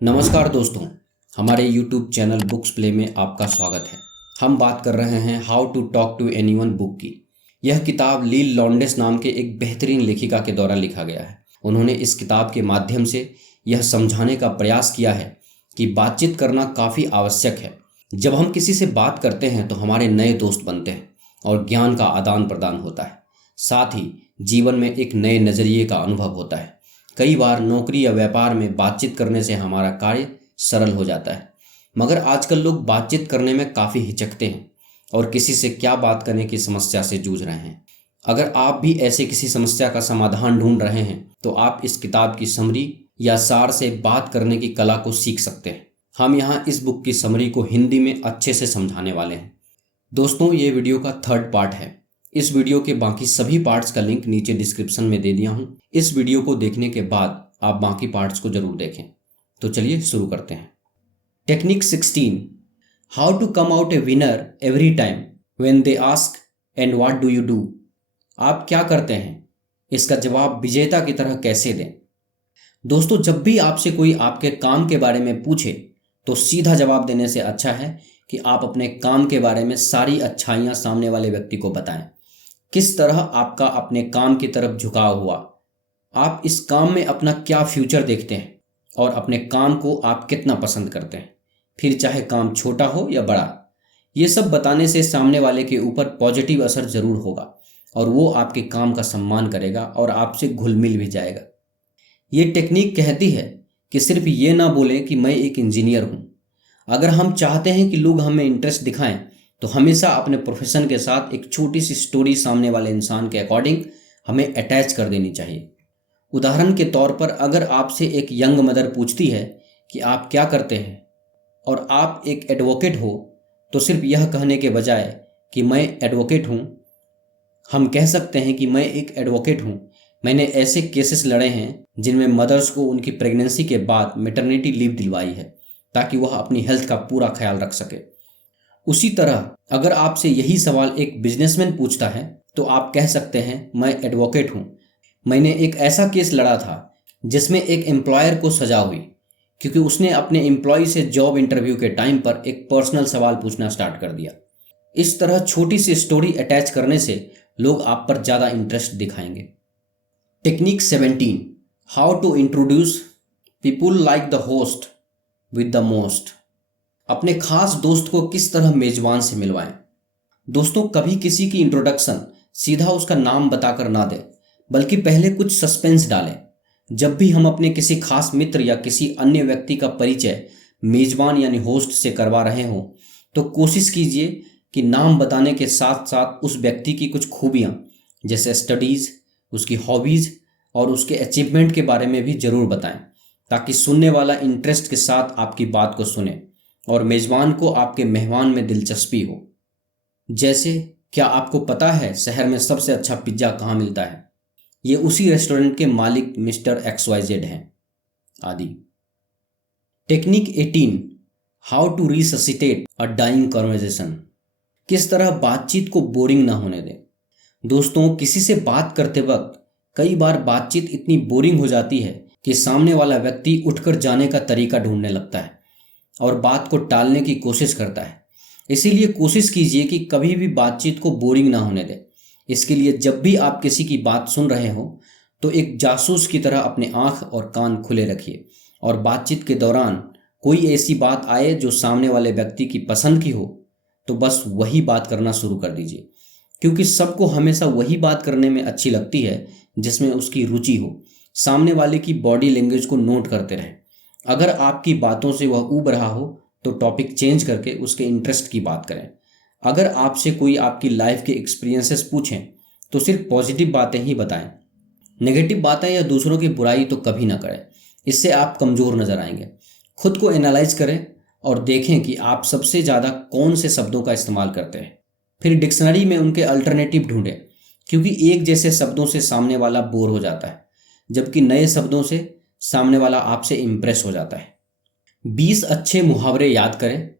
नमस्कार दोस्तों, हमारे YouTube चैनल बुक्स प्ले में आपका स्वागत है। हम बात कर रहे हैं how to talk to anyone book की। यह किताब लील लॉन्डेस नाम के एक बेहतरीन लेखिका के द्वारा लिखा गया है। उन्होंने इस किताब के माध्यम से यह समझाने का प्रयास किया है कि बातचीत करना काफ़ी आवश्यक है। जब हम किसी से बात करते हैं तो हमारे नए दोस्त बनते हैं और ज्ञान का आदान प्रदान होता है। साथ ही जीवन में एक नए नज़रिए का अनुभव होता है। कई बार नौकरी या व्यापार में बातचीत करने से हमारा कार्य सरल हो जाता है, मगर आजकल लोग बातचीत करने में काफ़ी हिचकते हैं और किसी से क्या बात करने की समस्या से जूझ रहे हैं। अगर आप भी ऐसे किसी समस्या का समाधान ढूंढ रहे हैं तो आप इस किताब की समरी या सार से बात करने की कला को सीख सकते हैं। हम यहाँ इस बुक की समरी को हिंदी में अच्छे से समझाने वाले हैं। दोस्तों, ये वीडियो का थर्ड पार्ट है। इस वीडियो के बाकी सभी पार्ट्स का लिंक नीचे डिस्क्रिप्शन में दे दिया हूँ। इस वीडियो को देखने के बाद आप बाकी पार्ट्स को जरूर देखें। तो चलिए शुरू करते हैं। Technique 16, how to come out a winner every time when they ask and what do you do. आप क्या करते हैं, इसका जवाब विजेता की तरह कैसे दें। दोस्तों, जब भी आपसे कोई आपके काम के बारे में पूछे तो सीधा जवाब देने से अच्छा है कि आप अपने काम के बारे में सारी अच्छाइयाँ सामने वाले व्यक्ति को बताएं। किस तरह आपका अपने काम की तरफ झुकाव हुआ, आप इस काम में अपना क्या फ्यूचर देखते हैं और अपने काम को आप कितना पसंद करते हैं, फिर चाहे काम छोटा हो या बड़ा। ये सब बताने से सामने वाले के ऊपर पॉजिटिव असर जरूर होगा और वो आपके काम का सम्मान करेगा और आपसे घुल मिल भी जाएगा। ये टेक्निक कहती है कि सिर्फ ये ना बोलें कि मैं एक इंजीनियर हूँ। अगर हम चाहते हैं कि लोग हमें इंटरेस्ट दिखाएं तो हमेशा अपने प्रोफेशन के साथ एक छोटी सी स्टोरी सामने वाले इंसान के अकॉर्डिंग हमें अटैच कर देनी चाहिए। उदाहरण के तौर पर, अगर आपसे एक यंग मदर पूछती है कि आप क्या करते हैं और आप एक एडवोकेट हो, तो सिर्फ यह कहने के बजाय कि मैं एडवोकेट हूँ, हम कह सकते हैं कि मैं एक एडवोकेट हूँ। मैंने ऐसे केसेस लड़े हैं जिनमें मदर्स को उनकी प्रेगनेंसी के बाद मैटरनिटी लीव दिलवाई है ताकि वह अपनी हेल्थ का पूरा ख्याल रख सके। उसी तरह अगर आपसे यही सवाल एक बिजनेसमैन पूछता है तो आप कह सकते हैं, मैं एडवोकेट हूँ। मैंने एक ऐसा केस लड़ा था जिसमें एक एम्प्लॉयर को सजा हुई क्योंकि उसने अपने एम्प्लॉय से जॉब इंटरव्यू के टाइम पर एक पर्सनल सवाल पूछना स्टार्ट कर दिया। इस तरह छोटी सी स्टोरी अटैच करने से लोग आप पर ज़्यादा इंटरेस्ट दिखाएंगे। Technique 17, how to introduce people like the host with the most. अपने खास दोस्त को किस तरह मेजबान से मिलवाएं। दोस्तों, कभी किसी की इंट्रोडक्शन सीधा उसका नाम बताकर ना दें, बल्कि पहले कुछ सस्पेंस डालें। जब भी हम अपने किसी खास मित्र या किसी अन्य व्यक्ति का परिचय मेजबान यानी होस्ट से करवा रहे हों तो कोशिश कीजिए कि नाम बताने के साथ साथ उस व्यक्ति की कुछ खूबियाँ जैसे स्टडीज़, उसकी हॉबीज़ और उसके अचीवमेंट के बारे में भी ज़रूर बताएं, ताकि सुनने वाला इंटरेस्ट के साथ आपकी बात को सुने और मेज़बान को आपके मेहमान में दिलचस्पी हो। जैसे, क्या आपको पता है शहर में सबसे अच्छा पिज्ज़ा कहाँ मिलता है? ये उसी रेस्टोरेंट के मालिक मिस्टर XYZ हैं, आदि। Technique 18, how to resuscitate a dying conversation. किस तरह बातचीत को बोरिंग ना होने दें। दोस्तों, किसी से बात करते वक्त कई बार बातचीत इतनी बोरिंग हो जाती है कि सामने वाला व्यक्ति उठकर जाने का तरीका ढूंढने लगता है और बात को टालने की कोशिश करता है। इसीलिए कोशिश कीजिए कि कभी भी बातचीत को बोरिंग ना होने दें। इसके लिए जब भी आप किसी की बात सुन रहे हो तो एक जासूस की तरह अपने आँख और कान खुले रखिए और बातचीत के दौरान कोई ऐसी बात आए जो सामने वाले व्यक्ति की पसंद की हो तो बस वही बात करना शुरू कर दीजिए, क्योंकि सबको हमेशा वही बात करने में अच्छी लगती है जिसमें उसकी रुचि हो। सामने वाले की बॉडी लैंग्वेज को नोट करते रहें। अगर आपकी बातों से वह ऊब रहा हो तो टॉपिक चेंज करके उसके इंटरेस्ट की बात करें। अगर आपसे कोई आपकी लाइफ के एक्सपीरियंसेस पूछें तो सिर्फ पॉजिटिव बातें ही बताएं। नेगेटिव बातें या दूसरों की बुराई तो कभी ना करें, इससे आप कमज़ोर नज़र आएंगे। खुद को एनालाइज करें और देखें कि आप सबसे ज़्यादा कौन से शब्दों का इस्तेमाल करते हैं। फिर डिक्शनरी में उनके अल्टरनेटिव ढूंढें, क्योंकि एक जैसे शब्दों से सामने वाला बोर हो जाता है, जबकि नए शब्दों से सामने वाला आपसे इम्प्रेस हो जाता है। 20 अच्छे मुहावरे याद करें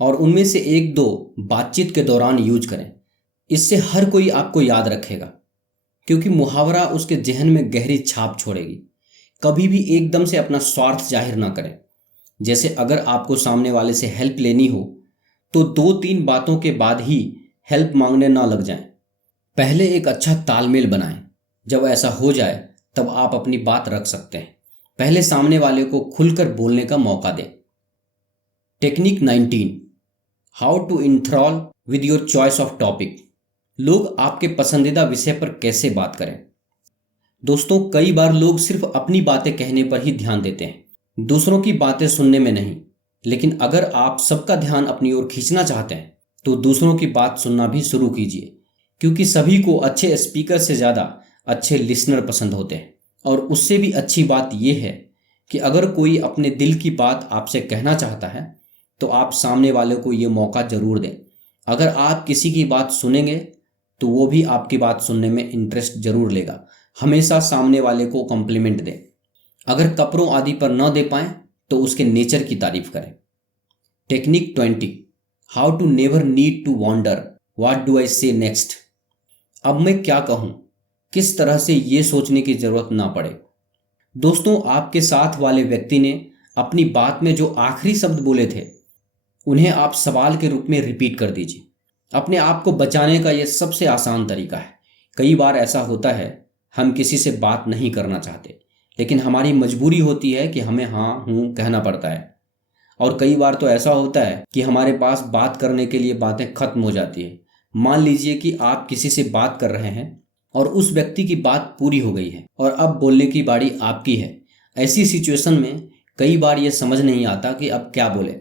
और उनमें से एक दो बातचीत के दौरान यूज करें। इससे हर कोई आपको याद रखेगा, क्योंकि मुहावरा उसके जहन में गहरी छाप छोड़ेगी। कभी भी एकदम से अपना स्वार्थ जाहिर ना करें। जैसे अगर आपको सामने वाले से हेल्प लेनी हो तो 2-3 बातों के बाद ही हेल्प मांगने ना लग जाएं। पहले एक अच्छा तालमेल बनाएं। जब ऐसा हो जाए तब आप अपनी बात रख सकते हैं। पहले सामने वाले को खुलकर बोलने का मौका दें। Technique 19, how to enthral with your choice of topic. लोग आपके पसंदीदा विषय पर कैसे बात करें। दोस्तों, कई बार लोग सिर्फ अपनी बातें कहने पर ही ध्यान देते हैं, दूसरों की बातें सुनने में नहीं। लेकिन अगर आप सबका ध्यान अपनी ओर खींचना चाहते हैं तो दूसरों की बात सुनना भी शुरू कीजिए, क्योंकि सभी को अच्छे स्पीकर से ज़्यादा अच्छे लिसनर पसंद होते हैं। और उससे भी अच्छी बात यह है कि अगर कोई अपने दिल की बात आपसे कहना चाहता है तो आप सामने वाले को ये मौका ज़रूर दें। अगर आप किसी की बात सुनेंगे तो वो भी आपकी बात सुनने में इंटरेस्ट ज़रूर लेगा। हमेशा सामने वाले को कॉम्प्लीमेंट दें। अगर कपड़ों आदि पर न दे पाएं तो उसके नेचर की तारीफ करें। Technique 20, how to never need to wonder what do I say next. अब मैं क्या कहूँ, किस तरह से ये सोचने की ज़रूरत ना पड़े। दोस्तों, आपके साथ वाले व्यक्ति ने अपनी बात में जो आखिरी शब्द बोले थे उन्हें आप सवाल के रूप में रिपीट कर दीजिए। अपने आप को बचाने का यह सबसे आसान तरीका है। कई बार ऐसा होता है, हम किसी से बात नहीं करना चाहते लेकिन हमारी मजबूरी होती है कि हमें हाँ हूँ कहना पड़ता है। और कई बार तो ऐसा होता है कि हमारे पास बात करने के लिए बातें खत्म हो जाती है। मान लीजिए कि आप किसी से बात कर रहे हैं और उस व्यक्ति की बात पूरी हो गई है और अब बोलने की बारी आपकी है। ऐसी सिचुएशन में कई बार ये समझ नहीं आता कि अब क्या बोले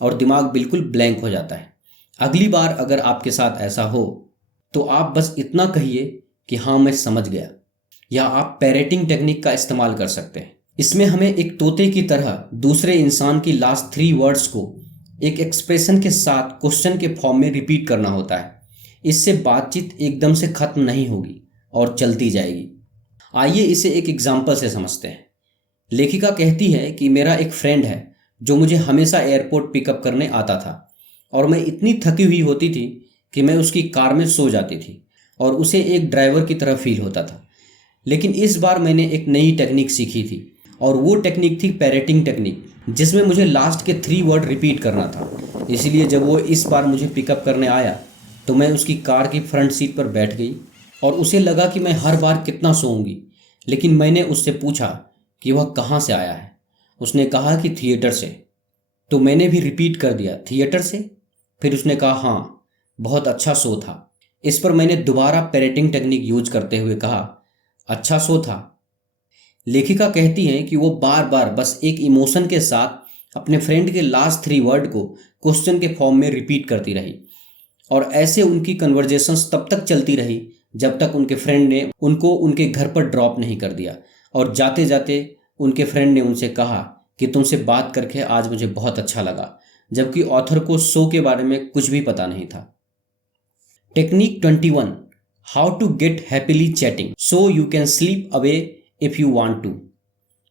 और दिमाग बिल्कुल ब्लैंक हो जाता है। अगली बार अगर आपके साथ ऐसा हो तो आप बस इतना कहिए कि हाँ मैं समझ गया। या आप पैरेटिंग टेक्निक का इस्तेमाल कर सकते हैं। इसमें हमें एक तोते की तरह दूसरे इंसान की लास्ट 3 वर्ड्स को एक एक्सप्रेशन के साथ क्वेश्चन के फॉर्म में रिपीट करना होता है। इससे बातचीत एकदम से खत्म नहीं होगी और चलती जाएगी। आइए इसे एक एग्जाम्पल से समझते हैं। लेखिका कहती है कि मेरा एक फ्रेंड है जो मुझे हमेशा एयरपोर्ट पिकअप करने आता था और मैं इतनी थकी हुई होती थी कि मैं उसकी कार में सो जाती थी और उसे एक ड्राइवर की तरह फील होता था। लेकिन इस बार मैंने एक नई टेक्निक सीखी थी और वो टेक्निक थी पैरेटिंग टेक्निक, जिसमें मुझे लास्ट के 3 वर्ड रिपीट करना था। इसलिए जब वो इस बार मुझे पिकअप करने आया तो मैं उसकी कार की फ्रंट सीट पर बैठ गई और उसे लगा कि मैं हर बार कितना सोऊंगी। लेकिन मैंने उससे पूछा कि वह कहाँ से आया है। उसने कहा कि थिएटर से। तो मैंने भी रिपीट कर दिया, थिएटर से। फिर उसने कहा हाँ, बहुत अच्छा शो था। इस पर मैंने दोबारा पैरेटिंग टेक्निक यूज करते हुए कहा अच्छा शो था। लेखिका कहती है कि वो बार बार बस एक इमोशन के साथ अपने फ्रेंड के लास्ट 3 वर्ड को क्वेश्चन के फॉर्म में रिपीट करती रही और ऐसे उनकी कन्वर्जेशंस तब तक चलती रही जब तक उनके फ्रेंड ने उनको उनके घर पर ड्रॉप नहीं कर दिया। और जाते जाते उनके फ्रेंड ने उनसे कहा कि तुमसे बात करके आज मुझे बहुत अच्छा लगा, जबकि ऑथर को शो के बारे में कुछ भी पता नहीं था। Technique 21, how to get happily chatting so you can sleep away if you want to.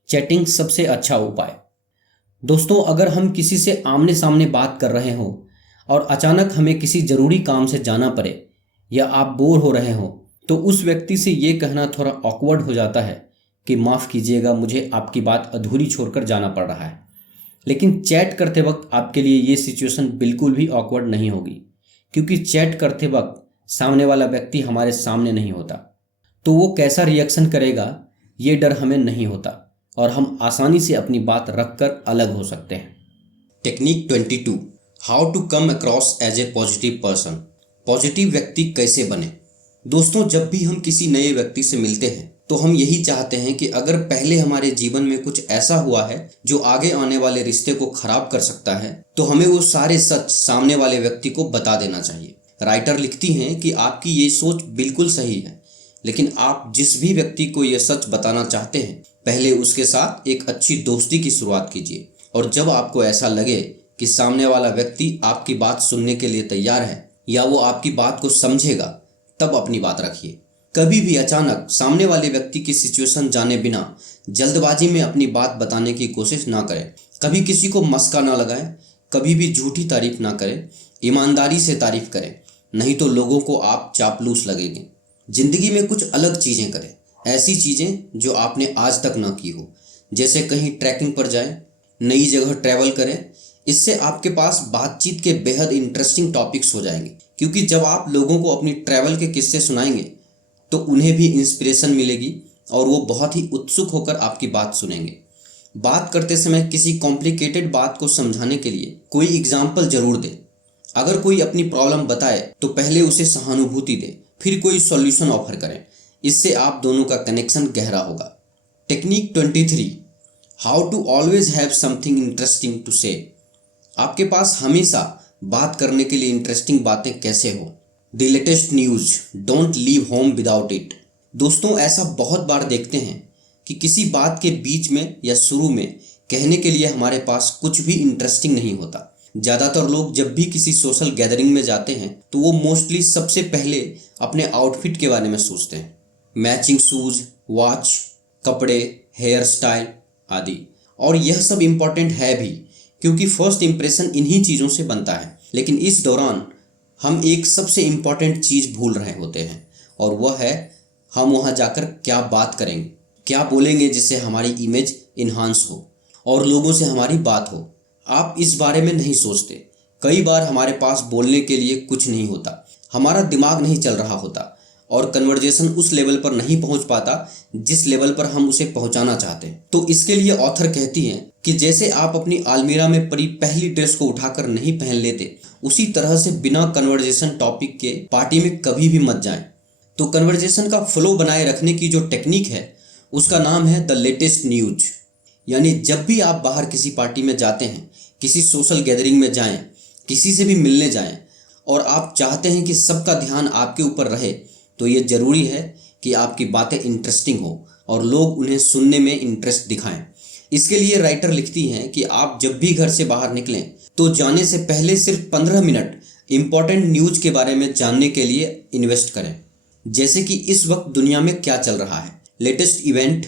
Chatting सबसे अच्छा उपाय। दोस्तों, अगर हम किसी से आमने सामने बात कर रहे हो और अचानक हमें किसी ज़रूरी काम से जाना पड़े या आप बोर हो रहे हो तो उस व्यक्ति से ये कहना थोड़ा ऑकवर्ड हो जाता है कि माफ़ कीजिएगा, मुझे आपकी बात अधूरी छोड़कर जाना पड़ रहा है। लेकिन चैट करते वक्त आपके लिए ये सिचुएशन बिल्कुल भी ऑकवर्ड नहीं होगी, क्योंकि चैट करते वक्त सामने वाला व्यक्ति हमारे सामने नहीं होता, तो वो कैसा रिएक्शन करेगा ये डर हमें नहीं होता और हम आसानी से अपनी बात रखकर अलग हो सकते हैं। Technique 22, how to come across as a positive person. Positive व्यक्ति कैसे बने। दोस्तों, जब भी हम किसी नए व्यक्ति से मिलते हैं तो हम यही चाहते हैं कि अगर पहले हमारे जीवन में कुछ ऐसा हुआ है जो आगे आने वाले रिश्ते को खराब कर सकता है तो हमें वो सारे सच सामने वाले व्यक्ति को बता देना चाहिए। राइटर लिखती हैं कि आपकी ये सोच बिल्कुल सही है, लेकिन आप जिस भी व्यक्ति को ये सच बताना चाहते हैं पहले उसके साथ एक अच्छी दोस्ती की शुरुआत कीजिए। और जब आपको ऐसा लगे कि सामने वाला व्यक्ति आपकी बात सुनने के लिए तैयार है या वो आपकी बात को समझेगा, तब अपनी बात रखिए। कभी भी अचानक सामने वाले व्यक्ति की सिचुएशन जाने बिना जल्दबाजी में अपनी बात बताने की कोशिश ना करें। कभी किसी को मस्का ना लगाएं, कभी भी झूठी तारीफ ना करें, ईमानदारी से तारीफ करें, नहीं तो लोगों को आप चापलूस लगेंगे। जिंदगी में कुछ अलग चीज़ें करें, ऐसी चीज़ें जो आपने आज तक ना की हो, जैसे कहीं ट्रैकिंग पर जाएं, नई जगह ट्रैवल करें। इससे आपके पास बातचीत के बेहद इंटरेस्टिंग टॉपिक्स हो जाएंगे, क्योंकि जब आप लोगों को अपनी ट्रैवल के किस्से सुनाएंगे तो उन्हें भी इंस्पिरेशन मिलेगी और वो बहुत ही उत्सुक होकर आपकी बात सुनेंगे। बात करते समय किसी कॉम्प्लिकेटेड बात को समझाने के लिए कोई एग्जाम्पल जरूर दें। अगर कोई अपनी प्रॉब्लम बताए तो पहले उसे सहानुभूति दें, फिर कोई सॉल्यूशन ऑफर करें। इससे आप दोनों का कनेक्शन गहरा होगा। Technique 23, how to always have something interesting to say. आपके पास हमेशा बात करने के लिए इंटरेस्टिंग बातें कैसे हो। The latest news, don't leave home without it. दोस्तों, ऐसा बहुत बार देखते हैं कि किसी बात के बीच में या शुरू में कहने के लिए हमारे पास कुछ भी इंटरेस्टिंग नहीं होता। ज़्यादातर लोग जब भी किसी सोशल गैदरिंग में जाते हैं तो वो मोस्टली सबसे पहले अपने आउटफिट के बारे में सोचते हैं। मैचिंग शूज़, वॉच, कपड़े, हेयर स्टाइल आदि। और यह सब इम्पॉर्टेंट है भी, क्योंकि फर्स्ट इम्प्रेशन इन्हीं चीज़ों से बनता है। लेकिन इस दौरान हम एक सबसे इम्पॉर्टेंट चीज़ भूल रहे होते हैं, और वह है हम वहाँ जाकर क्या बात करेंगे, क्या बोलेंगे जिससे हमारी इमेज इन्हांस हो और लोगों से हमारी बात हो। आप इस बारे में नहीं सोचते। कई बार हमारे पास बोलने के लिए कुछ नहीं होता, हमारा दिमाग नहीं चल रहा होता और कन्वर्जेशन उस लेवल पर नहीं पहुंच पाता जिस लेवल पर हम उसे पहुंचाना चाहते हैं। तो इसके लिए ऑथर कहती हैं कि जैसे आप अपनी अलमीरा में पड़ी पहली ड्रेस को उठाकर नहीं पहन लेते, उसी तरह से बिना कन्वर्जेशन टॉपिक के पार्टी में कभी भी मत जाएं। तो कन्वर्जेशन का फ्लो बनाए रखने की जो टेक्निक है उसका नाम है द लेटेस्ट न्यूज। यानी जब भी आप बाहर किसी पार्टी में जाते हैं, किसी सोशल गैदरिंग में जाएं, किसी से भी मिलने जाएं और आप चाहते हैं कि सबका ध्यान आपके ऊपर रहे, तो ये ज़रूरी है कि आपकी बातें इंटरेस्टिंग हो और लोग उन्हें सुनने में इंटरेस्ट दिखाएं। इसके लिए राइटर लिखती हैं कि आप जब भी घर से बाहर निकलें तो जाने से पहले सिर्फ 15 मिनट इम्पॉर्टेंट न्यूज़ के बारे में जानने के लिए इन्वेस्ट करें। जैसे कि इस वक्त दुनिया में क्या चल रहा है, लेटेस्ट इवेंट,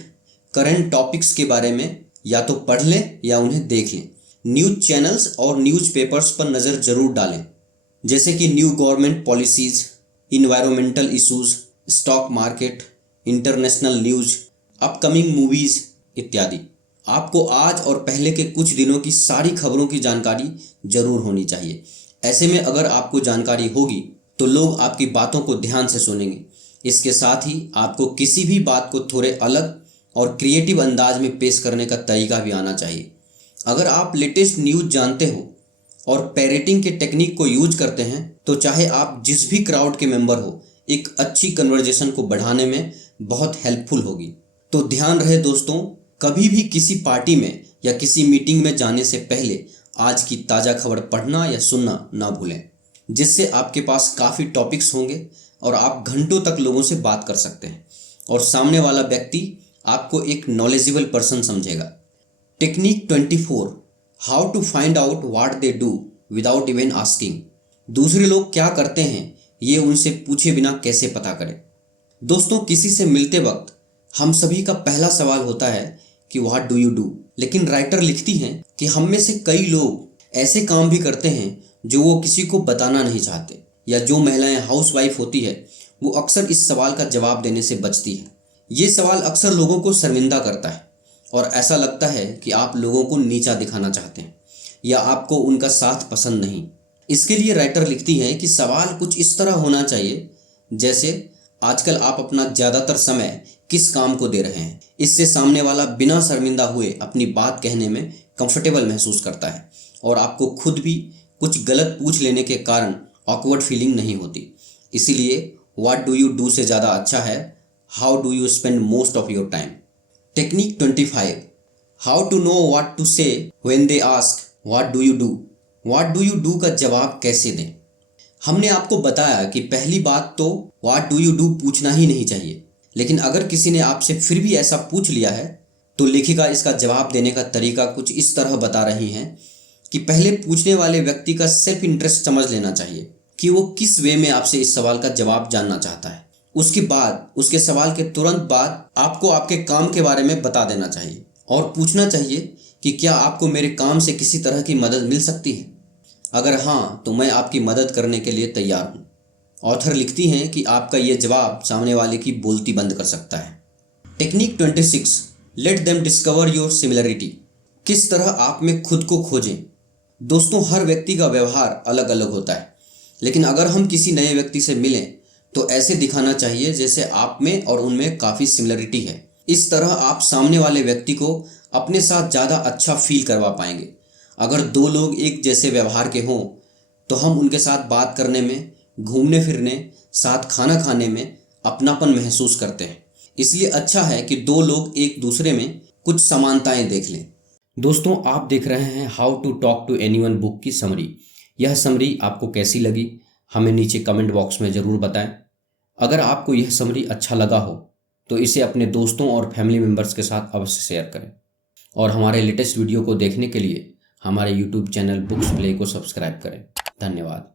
करंट टॉपिक्स के बारे में या तो पढ़ लें या उन्हें देख लें। न्यूज़ चैनल्स और न्यूज़ पेपर्स पर नज़र जरूर डालें, जैसे कि new government policies, environmental issues, stock market, international news, upcoming movies इत्यादि। आपको आज और पहले के कुछ दिनों की सारी खबरों की जानकारी जरूर होनी चाहिए। ऐसे में अगर आपको जानकारी होगी तो लोग आपकी बातों को ध्यान से सुनेंगे। इसके साथ ही आपको किसी भी बात को थोड़े अलग और क्रिएटिव अंदाज में पेश करने का तरीका भी आना चाहिए। अगर आप लेटेस्ट न्यूज़ जानते हो और पैरेटिंग के टेक्निक को यूज करते हैं तो चाहे आप जिस भी क्राउड के मेंबर हो, एक अच्छी कन्वर्जेशन को बढ़ाने में बहुत हेल्पफुल होगी। तो ध्यान रहे दोस्तों, कभी भी किसी पार्टी में या किसी मीटिंग में जाने से पहले आज की ताज़ा खबर पढ़ना या सुनना ना भूलें, जिससे आपके पास काफ़ी टॉपिक्स होंगे और आप घंटों तक लोगों से बात कर सकते हैं और सामने वाला व्यक्ति आपको एक नॉलेजेबल पर्सन समझेगा। Technique 24, how to find out what they do without even asking. दूसरे लोग क्या करते हैं ये उनसे पूछे बिना कैसे पता करें। दोस्तों, किसी से मिलते वक्त हम सभी का पहला सवाल होता है कि व्हाट डू यू डू। लेकिन राइटर लिखती हैं कि हम में से कई लोग ऐसे काम भी करते हैं जो वो किसी को बताना नहीं चाहते, या जो महिलाएं हाउसवाइफ होती है वो अक्सर इस सवाल का जवाब देने से बचती है। ये सवाल अक्सर लोगों को शर्मिंदा करता है और ऐसा लगता है कि आप लोगों को नीचा दिखाना चाहते हैं या आपको उनका साथ पसंद नहीं। इसके लिए राइटर लिखती हैं कि सवाल कुछ इस तरह होना चाहिए जैसे, आजकल आप अपना ज़्यादातर समय किस काम को दे रहे हैं। इससे सामने वाला बिना शर्मिंदा हुए अपनी बात कहने में कंफर्टेबल महसूस करता है और आपको खुद भी कुछ गलत पूछ लेने के कारण ऑकवर्ड फीलिंग नहीं होती। इसीलिए व्हाट डू यू डू से ज़्यादा अच्छा है how do you spend most of your time. Technique 25, how to know what to say when they ask what do you do. What do you do का जवाब कैसे दें। हमने आपको बताया कि पहली बात तो व्हाट डू यू डू पूछना ही नहीं चाहिए, लेकिन अगर किसी ने आपसे फिर भी ऐसा पूछ लिया है तो लेखिका इसका जवाब देने का तरीका कुछ इस तरह बता रही हैं कि पहले पूछने वाले व्यक्ति का सेल्फ इंटरेस्ट समझ लेना चाहिए कि वो किस वे में आपसे इस सवाल का जवाब जानना चाहता है। उसके बाद उसके सवाल के तुरंत बाद आपको आपके काम के बारे में बता देना चाहिए और पूछना चाहिए कि क्या आपको मेरे काम से किसी तरह की मदद मिल सकती है। अगर हाँ, तो मैं आपकी मदद करने के लिए तैयार हूँ। ऑथर लिखती हैं कि आपका ये जवाब सामने वाले की बोलती बंद कर सकता है। Technique 26, let them discover your similarity. किस तरह आप में खुद को खोजें। दोस्तों, हर व्यक्ति का व्यवहार अलग अलग होता है, लेकिन अगर हम किसी नए व्यक्ति से मिलें तो ऐसे दिखाना चाहिए जैसे आप में और उनमें काफ़ी सिमिलरिटी है। इस तरह आप सामने वाले व्यक्ति को अपने साथ ज़्यादा अच्छा फील करवा पाएंगे। अगर दो लोग एक जैसे व्यवहार के हों तो हम उनके साथ बात करने में, घूमने फिरने, साथ खाना खाने में अपनापन महसूस करते हैं। इसलिए अच्छा है कि दो लोग एक दूसरे में कुछ समानताएं देख लें। दोस्तों, आप देख रहे हैं how to talk to anyone book की समरी। यह समरी आपको कैसी लगी हमें नीचे कमेंट बॉक्स में ज़रूर बताएं। अगर आपको यह समरी अच्छा लगा हो तो इसे अपने दोस्तों और फैमिली मेम्बर्स के साथ अवश्य शेयर करें। और हमारे लेटेस्ट वीडियो को देखने के लिए हमारे यूट्यूब चैनल बुक्स प्ले को सब्सक्राइब करें। धन्यवाद।